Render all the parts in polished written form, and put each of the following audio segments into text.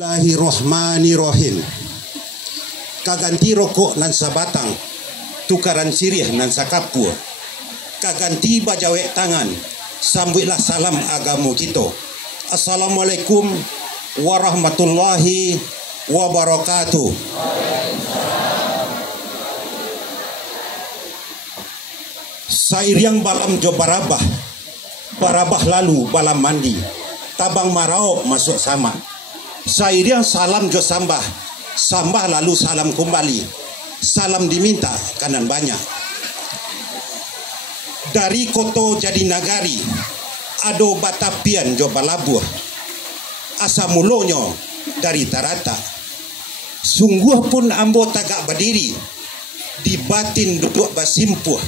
Bismillahirrahmanirrahim. Kaganti rokok nan sabatang, tukaran sirih nan sakapur. Kaganti bajawek tangan, sambutlah salam agamu kita. Assalamualaikum warahmatullahi wabarakatuh. Sair yang balam jo barabah lalu balam mandi, tabang marau masuk sama. Sair yang salam jo sambah lalu salam kembali. Salam diminta kanan banyak. Dari koto jadi nagari, ado batapian jo balabuh. Asa mulonyo dari tarata. Sungguh pun ambo tagak berdiri, di batin duduk basimpuh.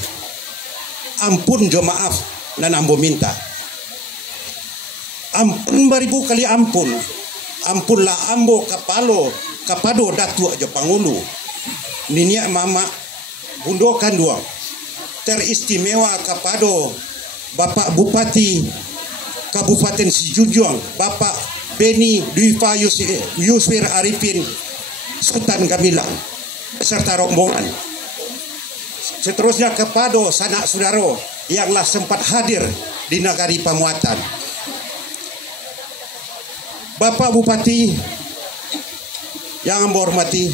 Ampun jo maaf dan ambo minta. Ampun beribu kali ampun. Ampunlah ambo kapado datuk jo pangulu. Ninya mama bundokan dua. Teristimewa kapado Bapak Bupati Kabupaten Sijunjung, Bapak Beni Dwipa Yuswir Arifin Sultan Gamilang serta rombongan. Seterusnya kepada sanak saudara yanglah sempat hadir di Nagari Pamuatan. Bapak Bupati yang ambo hormati,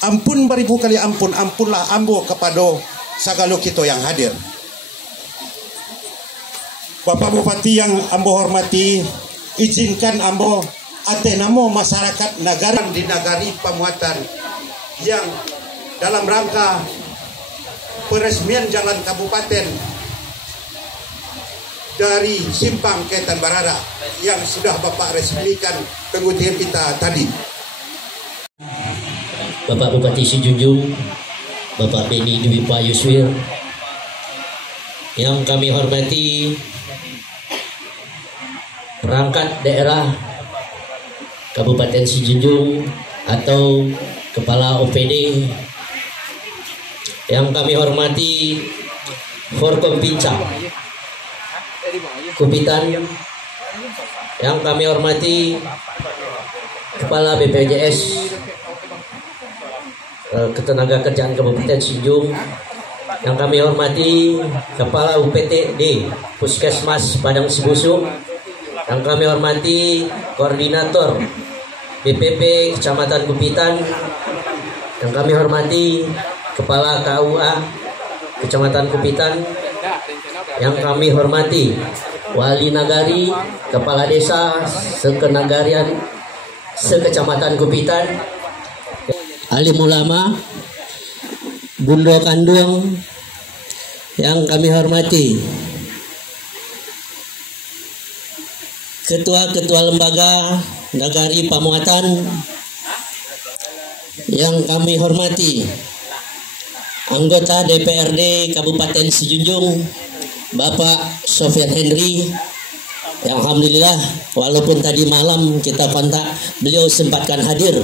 ampun beribu kali ampun, ampunlah ambo kepada sagalo kita yang hadir. Bapak Bupati yang ambo hormati, izinkan ambo atenamo masyarakat negara di Nagari Pamuatan yang dalam rangka peresmian jalan kabupaten dari Simpang ke Tanbarara yang sudah Bapak resmikan pengundian kita tadi. Bapak Bupati Sijunjung, Bapak Beni Dwipa Yuswir, yang kami hormati perangkat daerah Kabupaten Sijunjung atau Kepala OPD, yang kami hormati Forkom Pincang Kupitan, yang kami hormati Kepala BPJS Ketenagakerjaan Kabupaten Sijunjung, yang kami hormati Kepala UPTD Puskesmas Padang Sibusung, yang kami hormati Koordinator BPP Kecamatan Kupitan, yang kami hormati Kepala KUA Kecamatan Kupitan, yang kami hormati Wali Nagari, Kepala Desa Sekenagarian Sekecamatan Kupitan, alim ulama, bundo kandung yang kami hormati, ketua-ketua lembaga Nagari Pamuatan yang kami hormati, anggota DPRD Kabupaten Sijunjung Bapak Sofyan Henry, yang alhamdulillah walaupun tadi malam kita kontak, beliau sempatkan hadir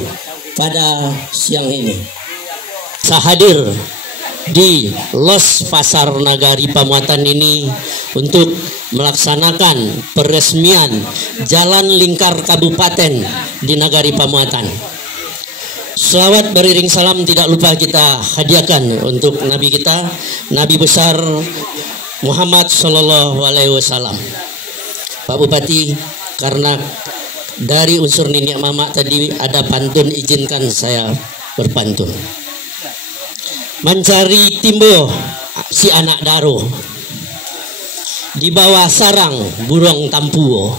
pada siang ini. Saya hadir di Los Pasar Nagari Pamuatan ini untuk melaksanakan peresmian jalan lingkar kabupaten di Nagari Pamuatan. Selawat beriring salam tidak lupa kita hadiahkan untuk Nabi kita, Nabi besar Muhammad Sallallahu Alaihi Wasallam. Pak Bupati, karena dari unsur nenek mama tadi ada pantun, izinkan saya berpantun. Mencari timbo si anak daro, di bawah sarang burung tampuo.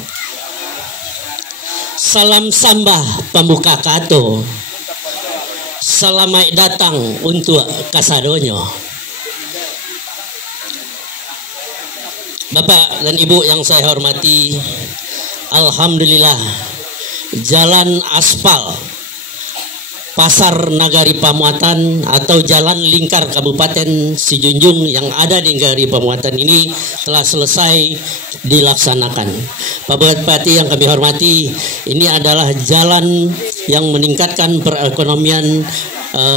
Salam sambah pembuka kato, selamat datang untuk kasadonyo. Bapak dan Ibu yang saya hormati, alhamdulillah jalan aspal Pasar Nagari Pamuatan atau jalan lingkar Kabupaten Sijunjung yang ada di Nagari Pamuatan ini telah selesai dilaksanakan. Pak Bupati yang kami hormati, ini adalah jalan yang meningkatkan perekonomian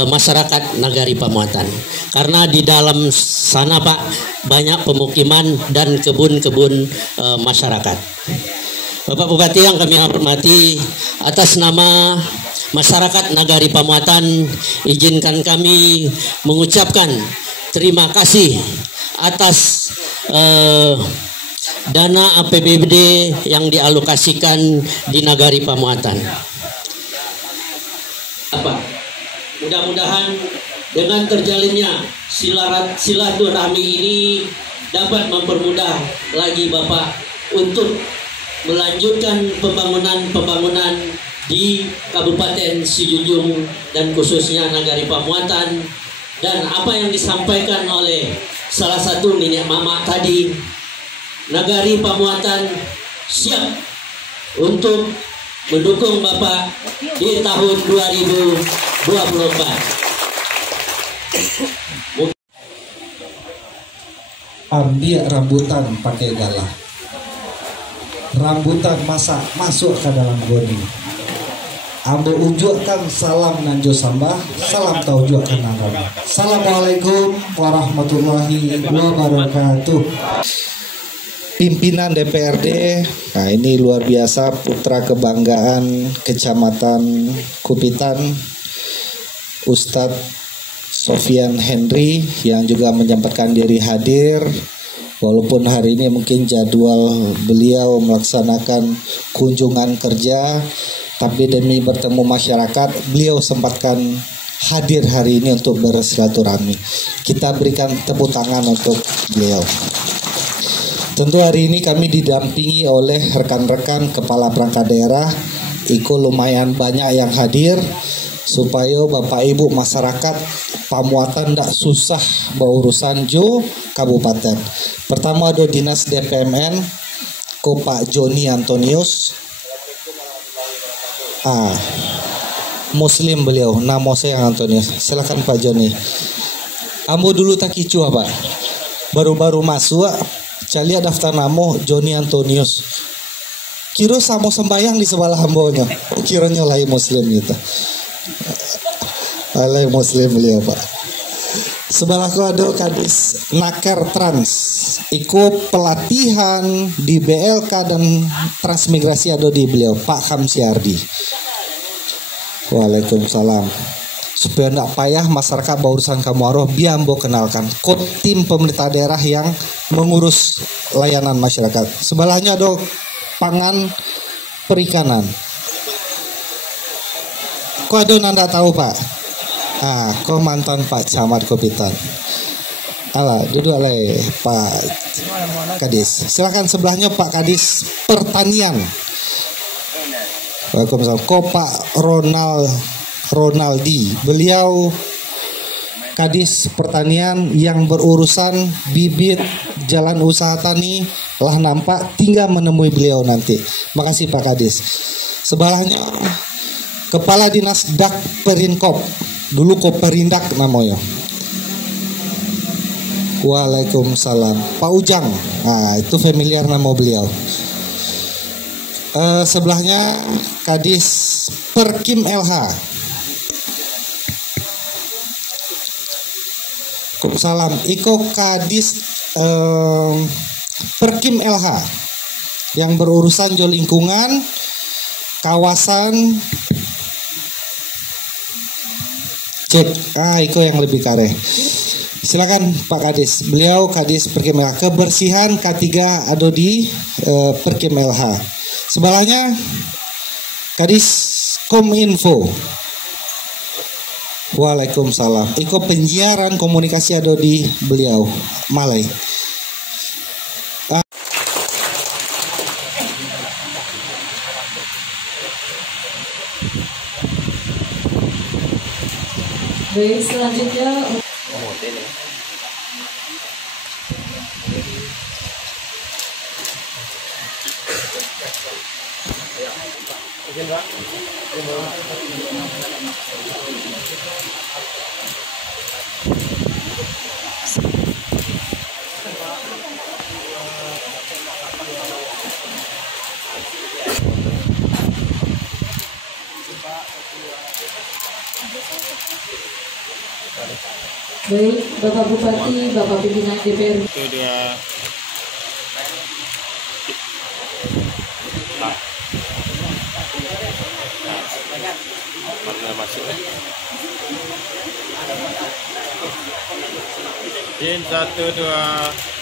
masyarakat Nagari Pamuatan, karena di dalam sana Pak banyak pemukiman dan kebun-kebun masyarakat. Bapak Bupati yang kami hormati, atas nama masyarakat Nagari Pamuatan, izinkan kami mengucapkan terima kasih atas dana APBD yang dialokasikan di Nagari Pamuatan. Mudah-mudahan dengan terjalinnya silaturahmi ini dapat mempermudah lagi Bapak untuk melanjutkan pembangunan di Kabupaten Sijunjung dan khususnya Nagari Pamuatan, dan apa yang disampaikan oleh salah satu nenek mama tadi, Nagari Pamuatan siap untuk mendukung Bapak di tahun 2024. Ambil rambutan pakai galah, rambutan masak masuk ke dalam goni. Ambo unjukkan salam nanjo sambah, salam taujukkan nangam. Assalamualaikum warahmatullahi wabarakatuh. Pimpinan DPRD, nah ini luar biasa, putra kebanggaan Kecamatan Kupitan, Ustadz Sofyan Henry yang juga menyempatkan diri hadir. Walaupun hari ini mungkin jadwal beliau melaksanakan kunjungan kerja, tapi demi bertemu masyarakat, beliau sempatkan hadir hari ini untuk bersilaturahmi. Kita berikan tepuk tangan untuk beliau. Tentu hari ini kami didampingi oleh rekan-rekan kepala perangkat daerah. Iko lumayan banyak yang hadir supaya Bapak Ibu masyarakat Pamuatan tidak susah berurusan jo kabupaten. Pertama ada dinas DPMN ko Pak Joni Antonius. Muslim beliau, nama saya Antonius. Silakan Pak Joni. Ambo dulu tak kicu apa? Baru-baru masuk, cari daftar nama Joni Antonius. Kira sama sembayang di sebelah ambonya. Kiranya lain Muslim gitu. Lain Muslim beliau Pak. Sebelahku ada Kadis Naker Trans. Ikut pelatihan di BLK dan transmigrasi ada di beliau Pak Hamsiardi. Waalaikumsalam. Supaya tidak payah masyarakat berurusan Kamuaro, biar ambo kenalkan kod tim pemerintah daerah yang mengurus layanan masyarakat. Sebelahnya ada pangan perikanan. Kok ada nanda tahu Pak? Kok mantan Pak Camat Kupitan. Duduk alai Pak Kadis. Silakan sebelahnya Pak Kadis Pertanian. Waalaikumsalam. Kok Pak Ronaldi. Beliau Kadis Pertanian yang berurusan bibit jalan usaha tani lah nampak, tinggal menemui beliau nanti. Makasih Pak Kadis. Sebelahnya Kepala Dinas Dak Perinkop, dulu Koperindak namanya. Waalaikumsalam. Pak Ujang, itu familiar nama beliau. Sebelahnya Kadis Perkim LH. Salam. Iko Kadis Perkim LH yang berurusan jo lingkungan, kawasan. Cek, Iko yang lebih kare. Silakan Pak Kadis. Beliau Kadis Perkim LH. Kebersihan K3 ada di Perkim LH. Sebelahnya Kadis Kominfo. Waalaikumsalam. Iko penyiaran komunikasi ada di beliau Malay. Baik, selanjutnya baik, Bapak Bupati, Bapak Pimpinan DPR. Itu dia. Mana masuk ya? Jin 1 2